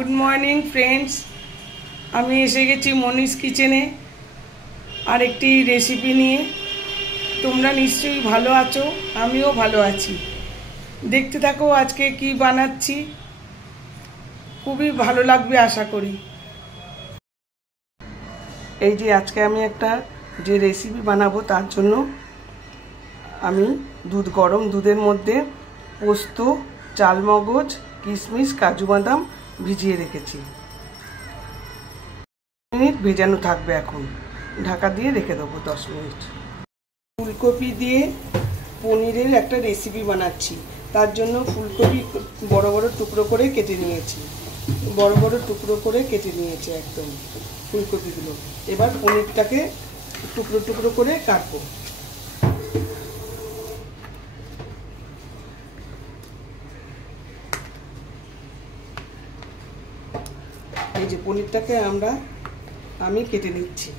Good morning friends আমি এসে গেছি মনিস কিচেনে আর একটি রেসিপি নিয়ে। তোমরা নিশ্চয়ই ভালো আছো, আমিও ভালো আছি। দেখতে থাকো আজকে কি বানাচ্ছি, খুবই ভালো লাগবে আশা করি। এই যে আজকে আমি একটা যে রেসিপি বানাবো তার জন্য আমি গরম দুধের মধ্যে পোস্ত, চালমগজ, কিশমিশ, কাজু বাদাম ভিজিয়ে রেখেছি। মিনিট ভেজানো থাকবে, এখন ঢাকা দিয়ে রেখে দেবো 10 মিনিট। ফুলকপি দিয়ে পনিরের একটা রেসিপি বানাচ্ছি। তার জন্য ফুলকপি বড় বড় টুকরো করে কেটে নিয়েছি, একদম ফুলকপিগুলো। এবার পনিরটাকে টুকরো টুকরো করে কাটবো। এই যে পনিরটাকে আমি কেটে নিচ্ছি।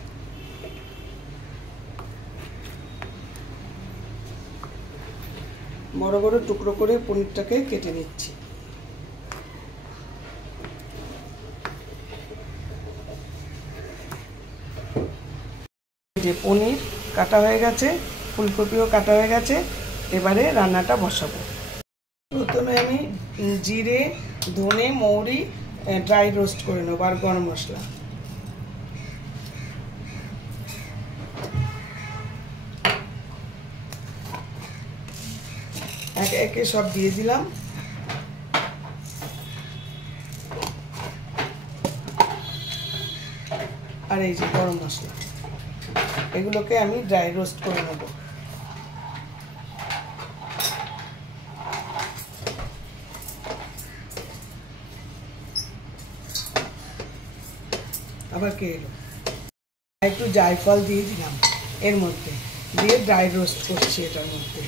বড় বড় টুকরো করে পনিরটাকে কেটে নিচ্ছি। যে পনির কাটা হয়ে গেছে, ফুলকপিও কাটা হয়ে গেছে, এবারে রান্নাটা বসাবো। প্রথমে আমি জিরে, ধনে, মৌরি ড্রাই রোস্ট করে নেবো আর গরম মশলা। একে একে সব দিয়ে দিলাম। আর এই যে গরম মশলা, এগুলোকে আমি ড্রাই রোস্ট করে নেব। আবার কে এলো, একটু জায়ফল দিয়ে দিলাম এর মধ্যে, দিয়ে ড্রাই রোস্ট করছি এটার মধ্যে।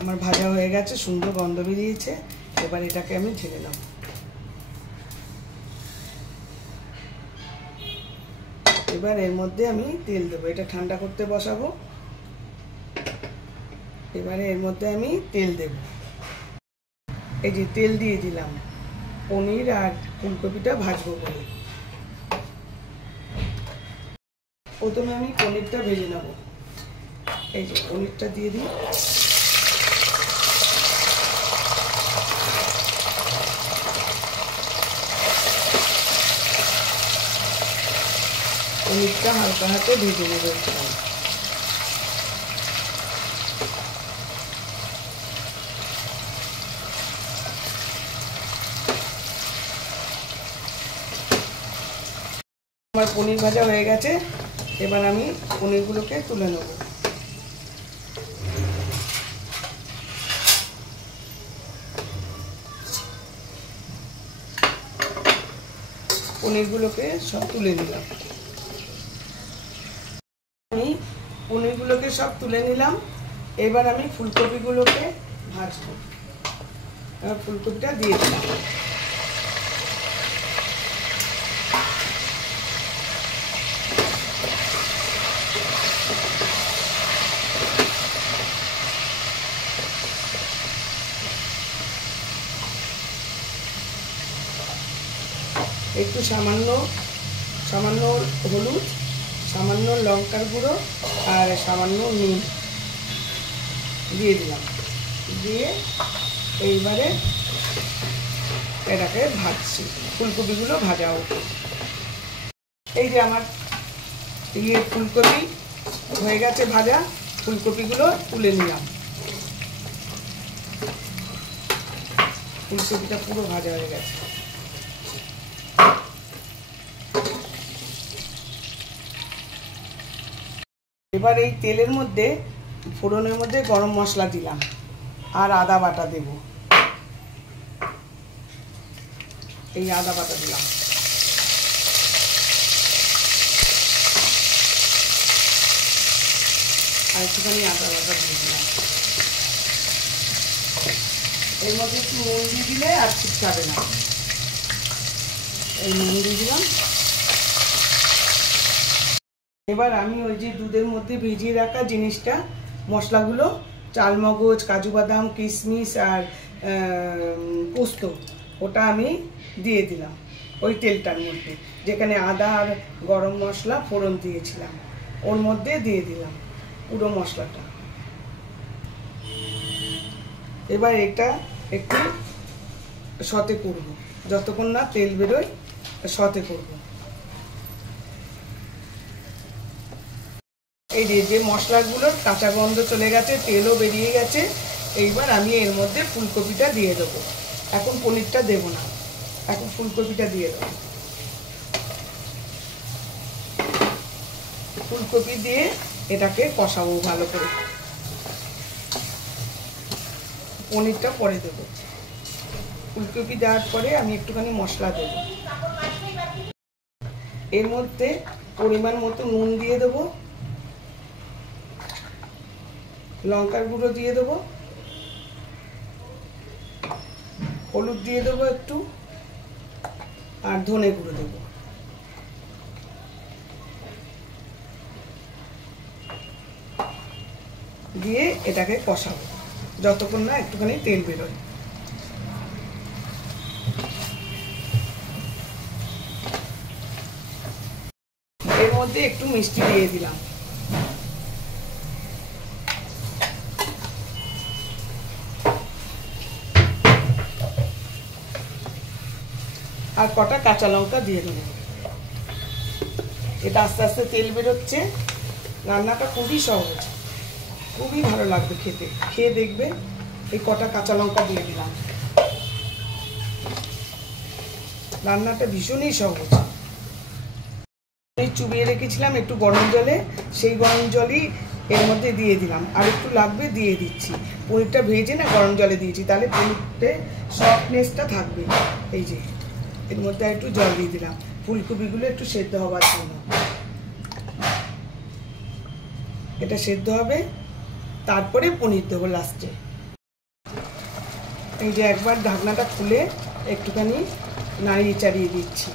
আমার ভাজা হয়ে গেছে, সুন্দর গন্ধ বেরিয়েছে। এবার এটাকে আমি ঢেলে নেব। এবার এর মধ্যে আমি তেল দেবো, এটা ঠান্ডা করতে বসাবো। এবারে এর মধ্যে আমি তেল দেব। এই যে তেল দিয়ে দিলাম পনির আর ফুলকপিটা ভাজবো বলে। প্রথমে আমি পনিরটা ভেজে নেব। এই যে পনিরটা দিয়ে দিই। পনিরটা হালকা হাতে ভেজে নেব। আমার পনির ভাজা হয়ে গেছে, এবার আমি পনিরগুলোকে তুলে নেব। পনিরগুলোকে সব তুলে নিলাম। আমি পনিরগুলোকে সব তুলে নিলাম। এবার আমি ফুলকপিগুলোকে ভাজবো। এবার ফুলকপিটা দিয়ে দিলাম। একটু সামান্য হলুদ, সামান্য লঙ্কার গুঁড়ো আর সামান্য নুন দিয়ে দিলাম। দিয়ে এইবারে এটাকে ভাজছি, ফুলকপিগুলো ভাজা হোক। এই যে আমার ফুলকপি হয়ে গেছে ভাজা, ফুলকপিগুলো তুলে নিলাম। ফুলকপিটা পুরো ভাজা হয়ে গেছে। এবার এই তেলের মধ্যে, ফোড়নের মধ্যে গরম মশলা দিলাম আর আদা বাটা দেব। এই আদা বাটা দিলাম। আর একটুখানি আদা বাটা দিয়ে দিলাম। এর মধ্যে একটু নুন দিয়ে দিলে আর ছিটকাবে না। এই নুন দিয়ে দিলাম। এবার আমি ওই যে দুধের মধ্যে ভিজিয়ে রাখা জিনিসটা, মশলাগুলো চালমগজ, কাজু বাদাম, কিশমিশ আর পোস্ত, ওটা আমি দিয়ে দিলাম ওই তেলটার মধ্যে, যেখানে আদা আর গরম মশলা ফোড়ন দিয়েছিলাম ওর মধ্যে দিয়ে দিলাম পুরো মশলাটা। এবার এটা একটু সতে করব, যতক্ষণ না তেল বেরোয় সতে করব। এই যে মশলাগুলোর কাঁচা গন্ধ চলে গেছে, তেলও বেরিয়ে গেছে। এইবার আমি এর মধ্যে ফুলকপিটা দিয়ে দেবো। এখন পনিরটা দেব না, এখন ফুলকপিটা দিয়ে দেবো। ফুলকপি দিয়ে এটাকে কষাবো ভালো করে, পনিরটা পরে দেবো। ফুলকপি দেওয়ার পরে আমি একটুখানি মশলা দেব, এর মধ্যে পরিমাণ মতো নুন দিয়ে দেবো, লঙ্কার গুঁড়ো দিয়ে দেবো, হলুদ দিয়ে দেবো একটু, আর ধনে গুঁড়ো দেবো। দিয়ে এটাকে কষাবো যতক্ষণ না একটুখানি তেল বেরোয়। এর মধ্যে একটু মিষ্টি দিয়ে দিলাম, আর কটা কাঁচা লঙ্কা দিয়ে দেবো। এটা আস্তে আস্তে তেল বেরোচ্ছে। রান্নাটা খুবই সহজ, খুবই ভালো লাগবে খেতে, খেয়ে দেখবে। এই কটা কাঁচা লঙ্কা দিয়ে দিলাম। রান্নাটা ভীষণই সহজ। চুবিয়ে রেখেছিলাম একটু গরম জলে, সেই গরম জলই এর মধ্যে দিয়ে দিলাম, আর একটু লাগবে দিয়ে দিচ্ছি। পনিরটা ভেজে না গরম জলে দিয়েছি, তাহলে পনিরতে সফটনেসটা থাকবে। এই যে এর মধ্যে একটু জল দিয়ে দিলাম ফুলকপিগুলো একটু সেদ্ধ হওয়ার জন্য। এটা সেদ্ধ হবে, তারপরে পনির দেবো লাস্টে। এই যে একবার ঢাকনাটা খুলে একটুখানি নাড়িয়ে চাড়িয়ে দিচ্ছি,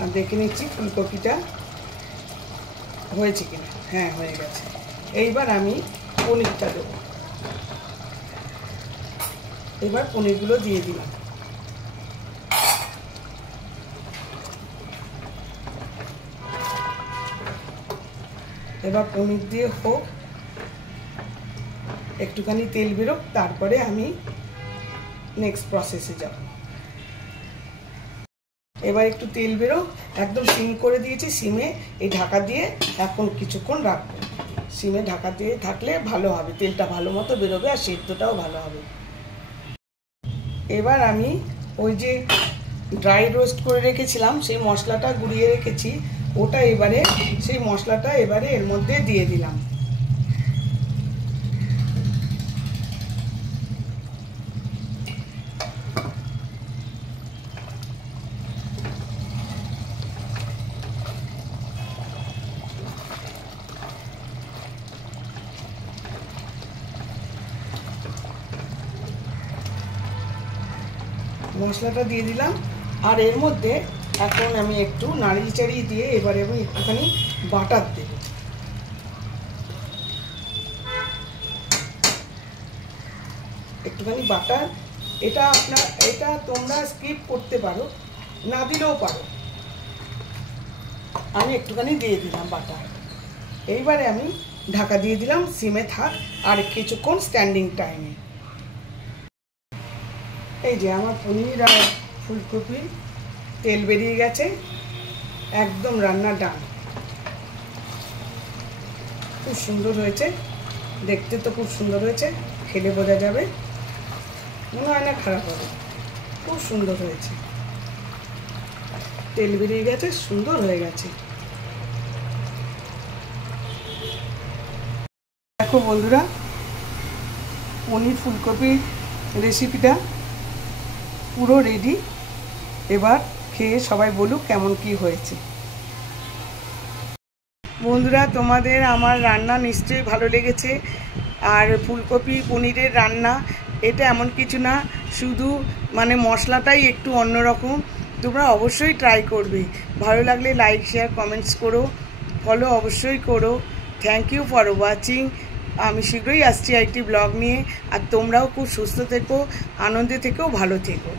আর দেখে নিচ্ছি ফুলকপিটা হয়েছে কিনা। হ্যাঁ, হয়ে গেছে। এইবার আমি পনিরটা দেবো। এবার পনিরগুলো দিয়ে দিলাম। এবার পনির দিয়ে হোক, একটুখানি তেল বেরোক, তারপরে আমি নেক্সট প্রসেসে যাব। এবার একটু তেল বেরো, একদম সিম করে দিয়েছি। সিমে এই ঢাকা দিয়ে এখন কিছুক্ষণ রাখবো। সিমে ঢাকা দিয়ে থাকলে ভালো হবে, তেলটা ভালো মতো বেরোবে আর সেদ্ধটাও ভালো হবে। এবার আমি ওই যে ড্রাই রোস্ট করে রেখেছিলাম, সেই মশলাটা গুঁড়িয়ে রেখেছি, ওটা এবারে সেই মশলাটা এবারে এর মধ্যে দিয়ে দিলাম। মশলাটা দিয়ে দিলাম, আর এর মধ্যে এখন আমি একটু নাড়িয়ে চাড়িয়ে দিয়ে এবারে আমি একটুখানি বাটার দেব। একটুখানি বাটার, এটা তোমরা স্কিপ করতে পারো, না দিলেও পারো। আমি একটুখানি দিয়ে দিলাম বাটার। এইবারে আমি ঢাকা দিয়ে দিলাম, সিমে থাক আর কিছুক্ষণ স্ট্যান্ডিং টাইমে। এই যে আমার পনির আর ফুলকপি তেল বেরিয়ে গেছে, একদম রান্না ডান। খুব সুন্দর হয়েছে, দেখতে তো খুব সুন্দর হয়েছে, খেলে বোঝা যাবে, মনে হয় না খারাপ হবে। খুব সুন্দর হয়েছে, তেল বেরিয়ে গেছে, সুন্দর হয়ে গেছে। দেখো বন্ধুরা, পনির ফুলকপি রেসিপিটা পুরো রেডি। এবার খেয়ে সবাই বলুক কেমন কি হয়েছে। বন্ধুরা, তোমাদের আমার রান্না নিশ্চয়ই ভালো লেগেছে। আর ফুলকপি পনিরের রান্না এটা এমন কিছু না, শুধু মানে মশলাটাই একটু অন্যরকম। তোমরা অবশ্যই ট্রাই করবে। ভালো লাগলে লাইক, শেয়ার, কমেন্টস করো, ফলো অবশ্যই করো। Thank you for watching. আমি শীঘ্রই আসছি একটি ব্লগ নিয়ে। আর তোমরাও খুব সুস্থ থেকো, আনন্দে থেকো, ভালো থেকো।